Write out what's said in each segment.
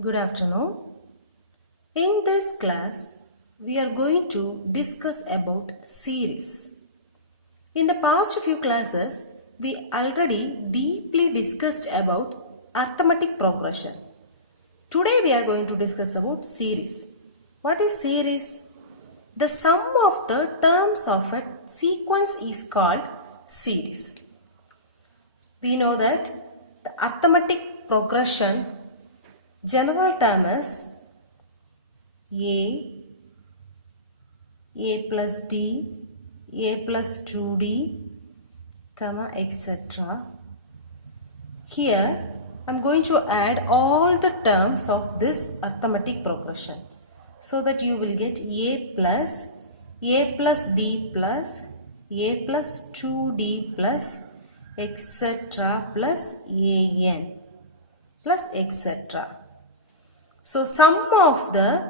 Good afternoon. In this class, we are going to discuss about series. In the past few classes, we already deeply discussed about arithmetic progression. Today we are going to discuss about series. What is series? The sum of the terms of a sequence is called series. We know that the arithmetic progression general term is A plus D, A plus 2D, comma, etc. Here, I am going to add all the terms of this arithmetic progression so that you will get A plus D plus A plus 2D plus etc. plus AN plus etc. So, sum of the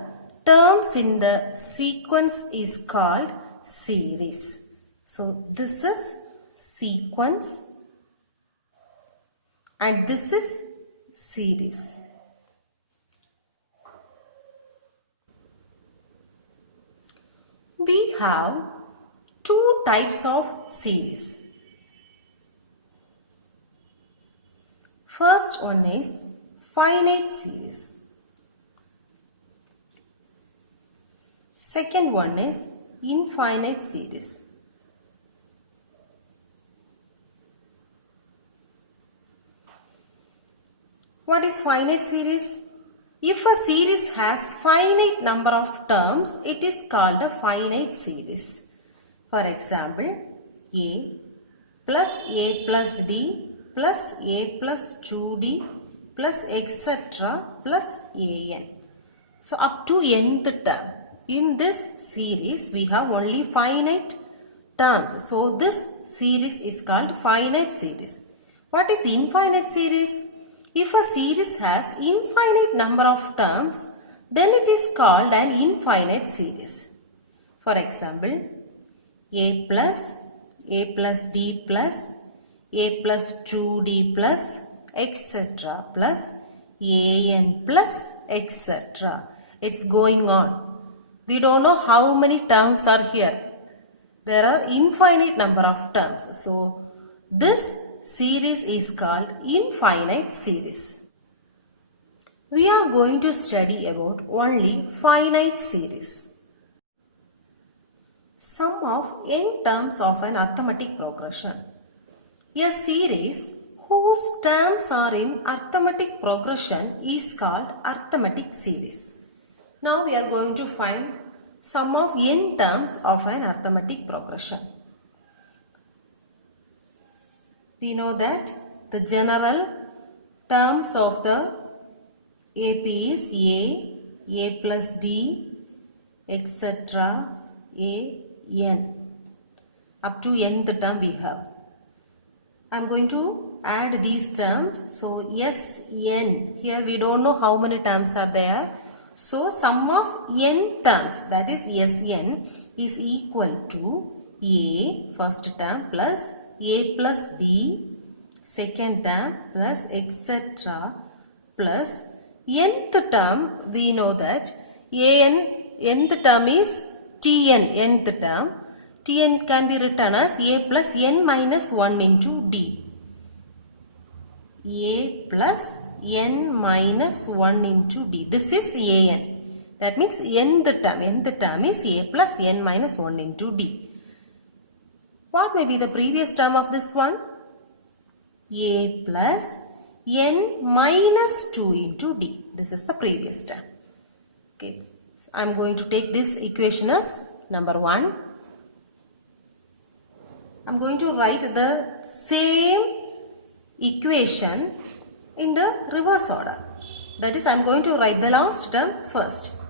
terms in the sequence is called series. So, this is sequence and this is series. We have two types of series. First one is finite series. Second one is infinite series. What is finite series? If a series has finite number of terms, it is called a finite series. For example, A plus D plus A plus 2D plus etc. plus AN. So, up to nth term. In this series, we have only finite terms. So, this series is called finite series. What is infinite series? If a series has infinite number of terms, then it is called an infinite series. For example, A plus D plus A plus 2D plus etc. plus AN plus etc. It's going on. We don't know how many terms are here. There are infinite number of terms. So, this series is called infinite series. We are going to study about only finite series. Sum of n terms of an arithmetic progression. A series whose terms are in arithmetic progression is called arithmetic series. Now we are going to find sum of n terms of an arithmetic progression. We know that the general terms of the AP is A plus D, etc. AN. Up to nth term we have. I am going to add these terms. So, Sn. Here we don't know how many terms are there. So, sum of n terms, that is Sn, is equal to A first term plus A plus D second term plus etc. plus nth term. We know that nth term is Tn, nth term. Tn can be written as A plus n minus 1 into D. A plus n minus 1 into D. This is An. That means nth term is A plus n minus 1 into D. What may be the previous term of this one? A plus n minus 2 into D. This is the previous term. Okay. So I am going to take this equation as number 1. I am going to write the same equation in the reverse order. That is, I am going to write the last term first.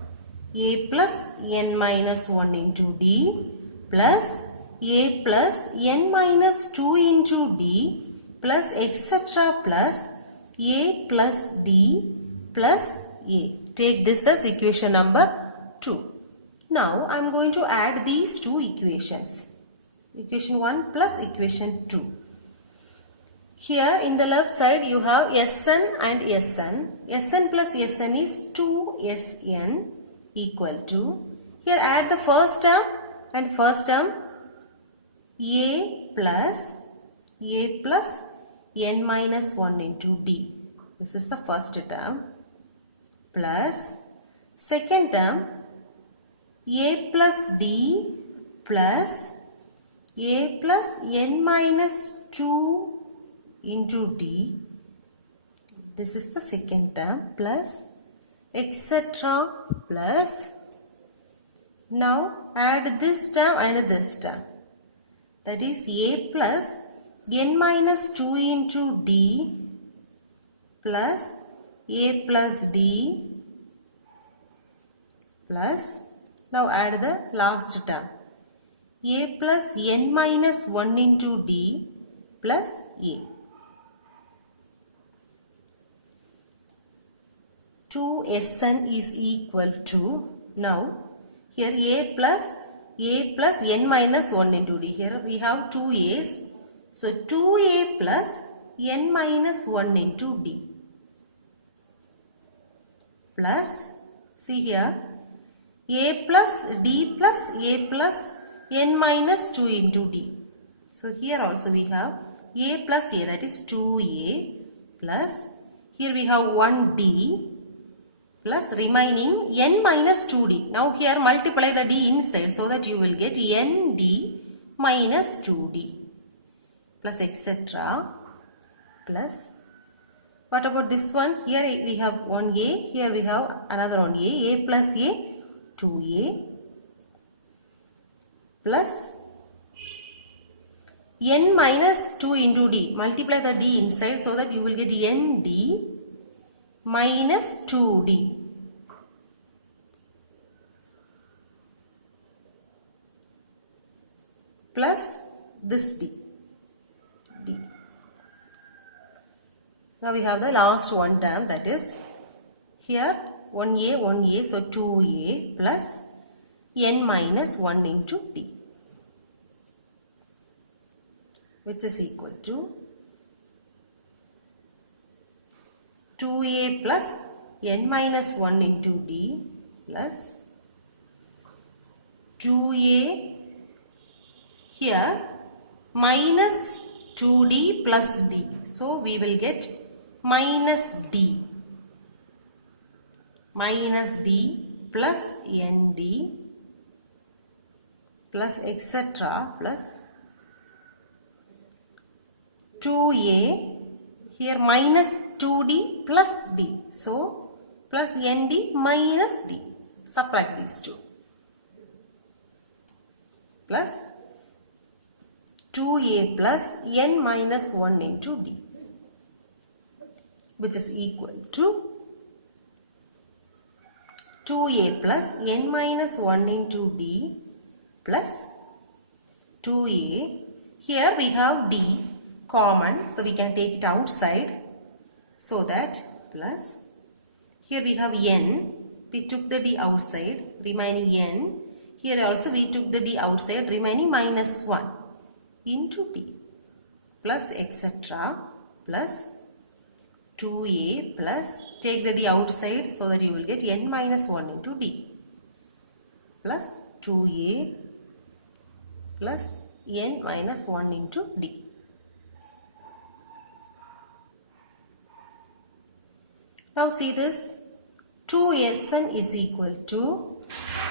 A plus n minus 1 into D plus A plus n minus 2 into D plus etc. plus A plus D plus A. Take this as equation number 2. Now, I am going to add these two equations. Equation 1 plus equation 2. Here in the left side you have Sn and Sn. Sn plus Sn is 2Sn equal to, here add the first term and first term A plus n minus 1 into d. This is the first term plus second term A plus d plus A plus n minus 2 into d. This is the second term plus etc. plus, now add this term and this term, that is A plus n minus 2 into d plus A plus d plus, now add the last term A plus n minus 1 into d plus A. 2Sn is equal to, now here A plus n minus 1 into d. Here we have 2 A's. So 2A plus n minus 1 into d. Plus, see here, A plus d plus A plus n minus 2 into d. So here also we have A plus A, that is 2A plus, here we have 1d plus remaining n minus 2d. Now here multiply the d inside so that you will get nd minus 2d plus etc. plus, what about this one? Here we have one A, here we have another one A plus A, 2A plus n minus 2 into d. Multiply the d inside so that you will get nd minus 2d plus this d. Now we have the last one term, that is here 1A, so 2A plus n minus 1 into d, which is equal to 2A plus n minus 1 into d plus 2A here minus 2d plus d. So we will get minus d plus nd plus etc. plus 2A here minus 2d plus d. So plus nd minus d. Subtract these two. Plus 2A plus n minus 1 into d, which is equal to 2A plus n minus 1 into d plus 2A. Here we have d common, so we can take it outside, so that plus, here we have n, we took the d outside, remaining n. Here also we took the d outside, remaining minus 1 into d plus etc. plus 2A plus, take the d outside so that you will get n minus 1 into d plus 2A plus n minus 1 into d. Now see this, 2Sn is equal to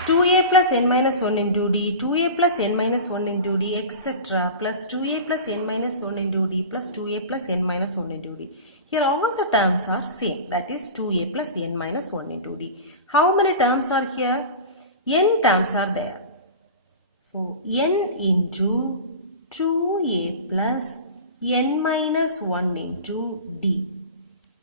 2A plus n minus 1 into d, 2A plus n minus 1 into d, etc. plus 2A plus n minus 1 into d plus 2A plus n minus 1 into d. Here all the terms are same, that is 2A plus n minus 1 into d. How many terms are here? N terms are there. So n into 2A plus n minus 1 into d.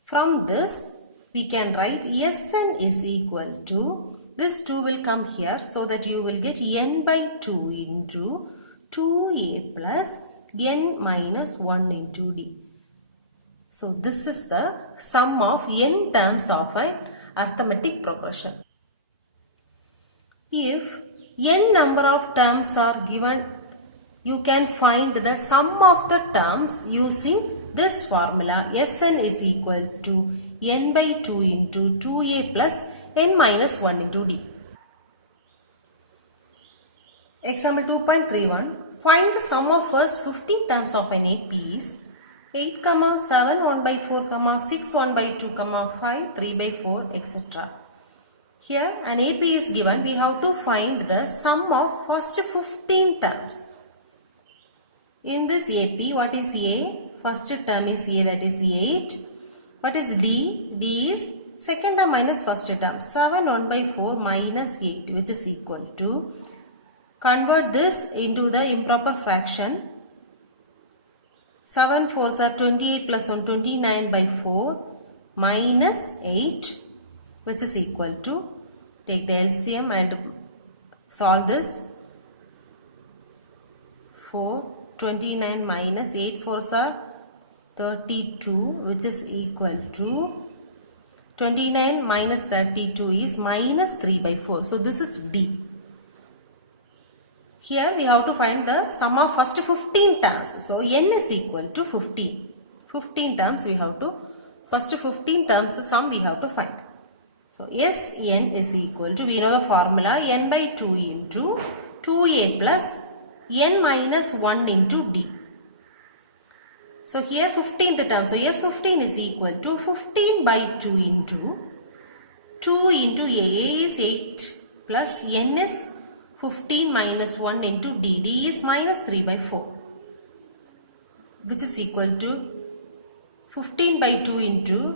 From this we can write Sn is equal to, this 2 will come here so that you will get n by 2 into 2A plus n minus 1 into d. So this is the sum of n terms of an arithmetic progression. If n number of terms are given, you can find the sum of the terms using this formula Sn is equal to n by 2 into 2a plus n minus 1 into d. Example 2.31. Find the sum of first 15 terms of an AP is 8, 7, 1 by 4, 6, 1 by 2, 5, 3 by 4, etc. Here an AP is given. We have to find the sum of first 15 terms. In this AP, what is A? First term is A, that is 8. What is D? D is second term minus first term. 7, 1 by 4 minus 8, which is equal to, convert this into the improper fraction. 7 4s are 28 plus 1, 29 by 4 minus 8, which is equal to, take the LCM and solve this. 4, 29 minus 8 4s are 32, which is equal to, 29 minus 32 is minus 3 by 4. So this is D. Here we have to find the sum of first 15 terms. So n is equal to 15. 15 terms we have to, first 15 terms sum we have to find. So Sn is equal to, we know the formula, n by 2 into 2a plus n minus 1 into d. So here 15th term. So S15 is equal to 15 by 2 into 2 into a. A is 8 plus n is 15 minus 1 into d. D is minus 3 by 4, which is equal to 15 by 2 into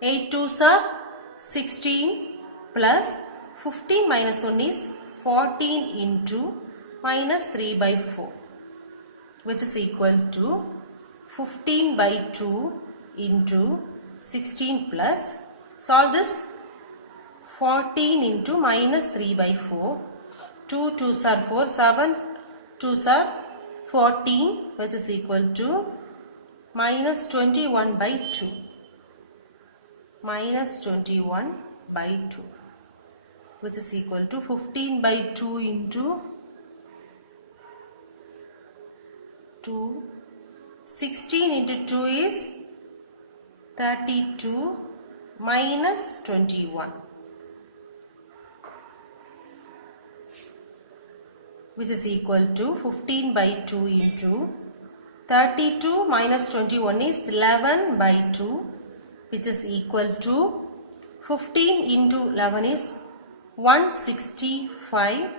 8 2s are 16 plus 15 minus 1 is 14 into minus 3 by 4, which is equal to 15 by 2 into 16 plus, solve this, 14 into minus 3 by 4, 2 2s are 4, 7 2s are 14, which is equal to minus 21 by 2, minus 21 by 2, which is equal to 15 by 2 into 2, 16 into 2 is 32 minus 21, which is equal to 15 by 2 into 32 minus 21 is 11 by 2, which is equal to 15 into 11 is 165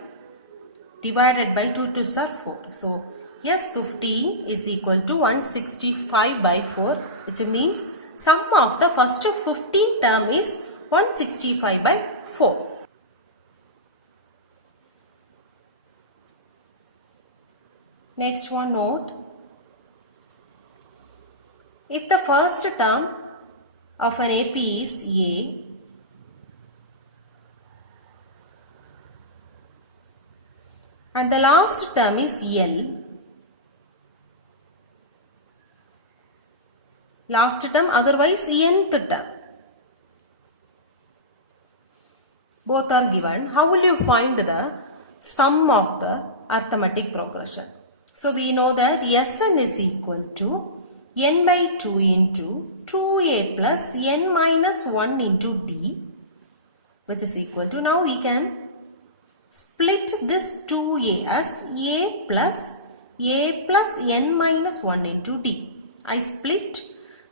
divided by 2 2s are 4. So S15 is equal to 165 by 4, which means sum of the first 15 term is 165 by 4. Next one, note. If the first term of an AP is A, and the last term is L, last term otherwise nth term, both are given, how will you find the sum of the arithmetic progression? So we know that Sn is equal to n by 2 into 2a plus n minus 1 into d, which is equal to, now we can split this 2a as a plus n minus 1 into d. I split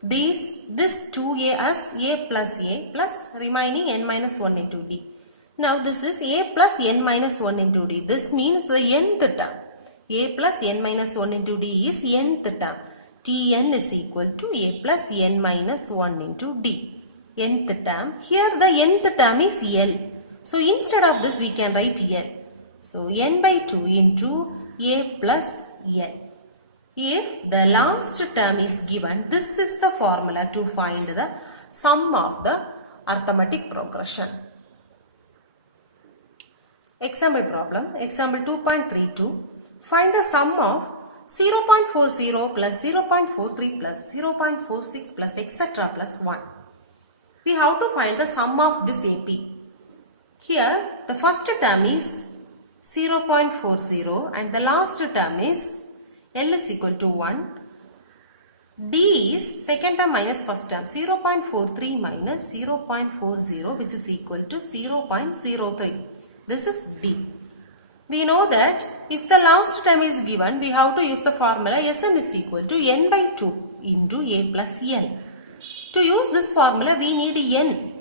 this 2a as a plus remaining n minus 1 into d. Now this is a plus n minus 1 into d. This means the nth term. A plus n minus 1 into d is nth term. Tn is equal to a plus n minus 1 into d. Nth term. Here the nth term is L. So instead of this we can write L. So n by 2 into a plus L. If the last term is given, this is the formula to find the sum of the arithmetic progression. Example problem. Example 2.32. Find the sum of 0.40 plus 0.43 plus 0.46 plus etc. plus 1. We have to find the sum of this AP. Here the first term is 0.40 and the last term is L is equal to 1. D is second term minus first term. 0.43 minus 0.40, which is equal to 0.03. This is D. We know that if the last term is given, we have to use the formula Sn is equal to n by 2 into a plus n. To use this formula, we need n.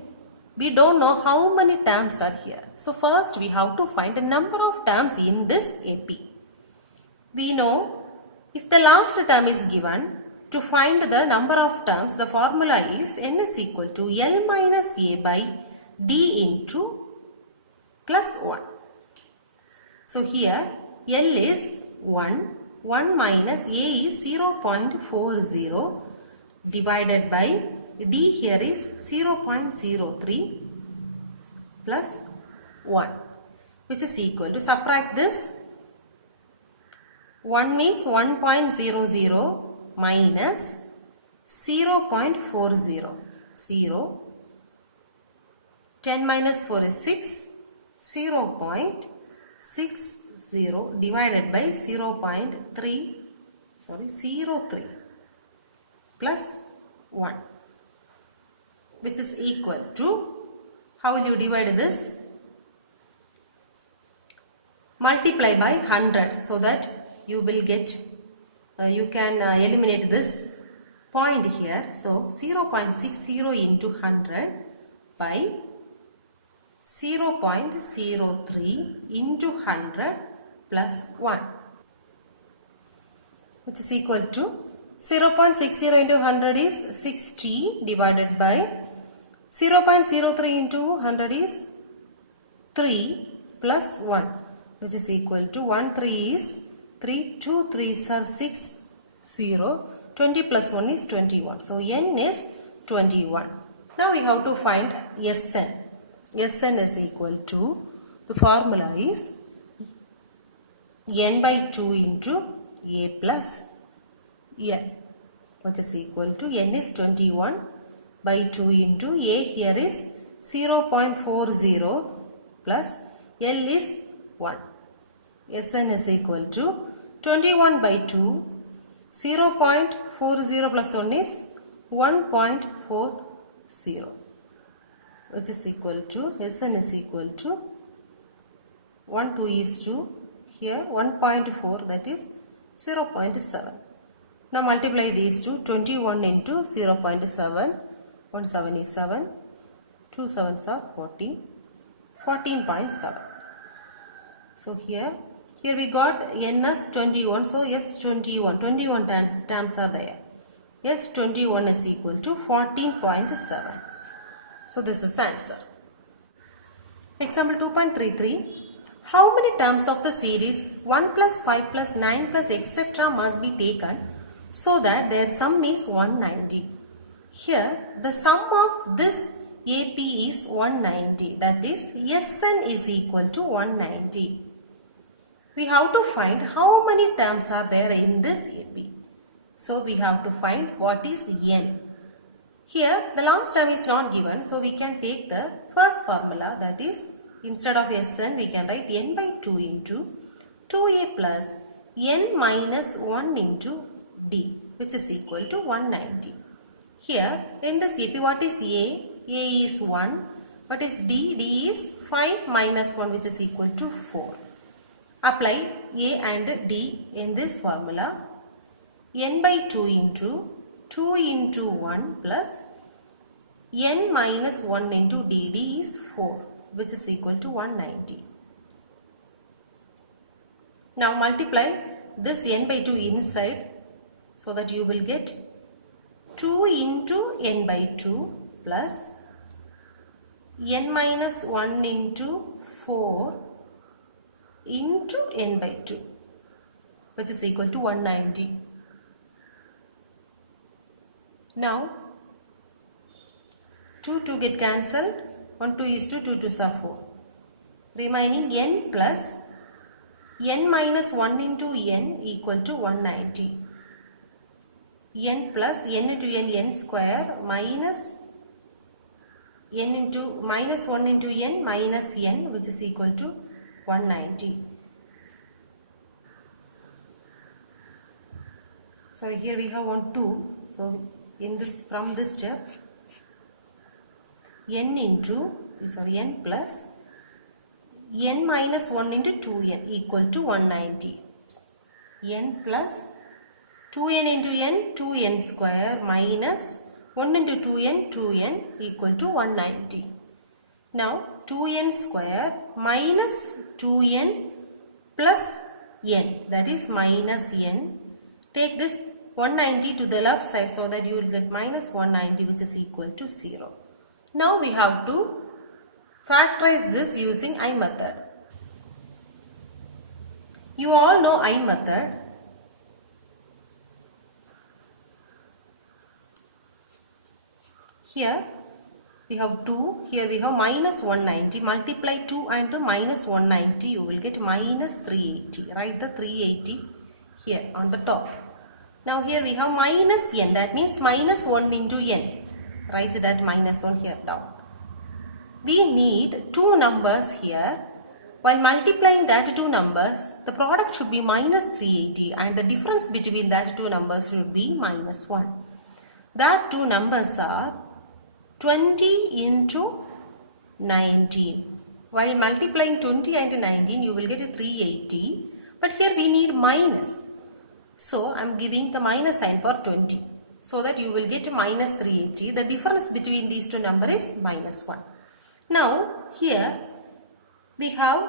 We don't know how many terms are here. So first we have to find the number of terms in this AP. We know if the last term is given, to find the number of terms, the formula is n is equal to L minus a by d into plus 1. So here L is 1, 1 minus a is 0.40 divided by d here is 0.03 plus 1, which is equal to, subtract this, 1 means 1.00 minus 0.40, 0, 10 minus 4 is 6, 0.60 divided by 0.3, sorry, 03 plus 1, which is equal to, how will you divide this? Multiply by 100, so that you will get, you can eliminate this point here. So 0.60 into 100 by 0.03 into 100 plus 1, which is equal to 0.60 into 100 is 60 divided by 0.03 into 100 is 3 plus 1, which is equal to 1 3 is 3, 2 3s are 6, 0, 20 plus 1 is 21. So n is 21. Now we have to find Sn. Sn is equal to, the formula is n by 2 into a plus n, which is equal to, n is 21 by 2 into a here is 0.40 plus L is 1. Sn is equal to 21 by 2, 0.40 plus 1 is 1.40, which is equal to, Sn is equal to 1 2 is 2, here 1.4, that is 0.7. Now multiply these two, 21 into 0.7, 1 7 is 7, 2 7s are 14, 14.7. So here we got n as 21, so S21, 21 terms are there. S21 is equal to 14.7. So this is the answer. Example 2.33. How many terms of the series 1 plus 5 plus 9 plus etc. must be taken so that their sum is 190? Here the sum of this AP is 190, that is Sn is equal to 190. We have to find how many terms are there in this AP. So we have to find what is n. Here the last term is not given, so we can take the first formula, that is instead of Sn we can write n by 2 into 2a plus n minus 1 into d, which is equal to 190. Here in this AP, what is A? A is 1. What is D? D is 5 minus 1, which is equal to 4. Apply A and D in this formula. N by 2 into 2 into 1 plus n minus 1 into D. D is 4, which is equal to 190. Now multiply this n by 2 inside, so that you will get 2 into n by 2 plus n minus 1 into 4 into n by 2, which is equal to 190. Now 2 get cancelled, 1 2 is 2, 2 2s are 4. Remaining n plus n minus 1 into n equal to 190. N plus n into n square minus n into minus 1 into n minus n, which is equal to 190. So here we have 1 2. So from this step, n plus n minus 1 into 2n equal to 190. N plus 2n into n, 2n square minus 1 into 2n, 2n equal to 190. Now 2n square minus 2n plus n, that is minus n. Take this 190 to the left side so that you will get minus 190, which is equal to 0. Now we have to factorize this using I method. You all know I method. Here we have 2, here we have minus 190, multiply 2 and minus 190, you will get minus 380. Write the 380 here on the top. Now here we have minus n, that means minus 1 into n. Write that minus 1 here down. We need two numbers here. While multiplying that two numbers, the product should be minus 380 and the difference between that two numbers should be minus 1. That two numbers are 20 into 19. While multiplying 20 and 19, you will get 380. But here we need minus. So I am giving the minus sign for 20. So that you will get minus 380. The difference between these two numbers is minus 1. Now here we have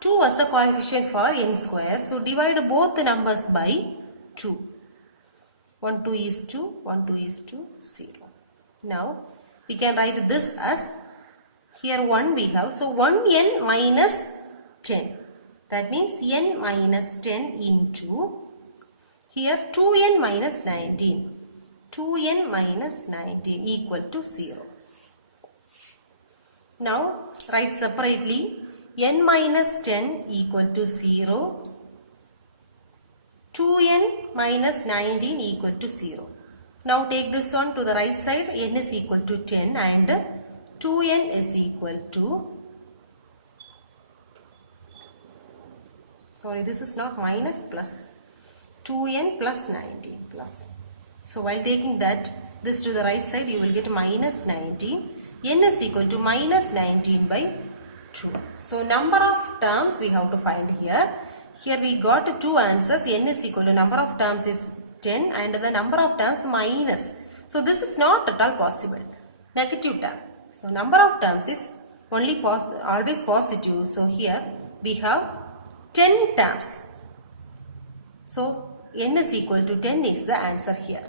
2 as a coefficient for n square. So divide both the numbers by 2. 1 2 is 2, 1 2 is 2, 0. Now we can write this as, here 1 we have, so 1n minus 10. That means n minus 10 into, here 2n minus 19. 2n minus 19 equal to 0. Now write separately, n minus 10 equal to 0. 2n minus 19 equal to 0. Now take this one to the right side, n is equal to 10 and 2n is equal to, sorry, this is not minus, plus 2n plus 19 plus. So while taking this to the right side, you will get minus 19. N is equal to minus 19 by 2. So number of terms we have to find here. Here we got two answers. N is equal to number of terms is 10 and the number of terms minus. So this is not at all possible. Negative term. So number of terms is only always positive. So here we have 10 terms. So n is equal to 10 is the answer here.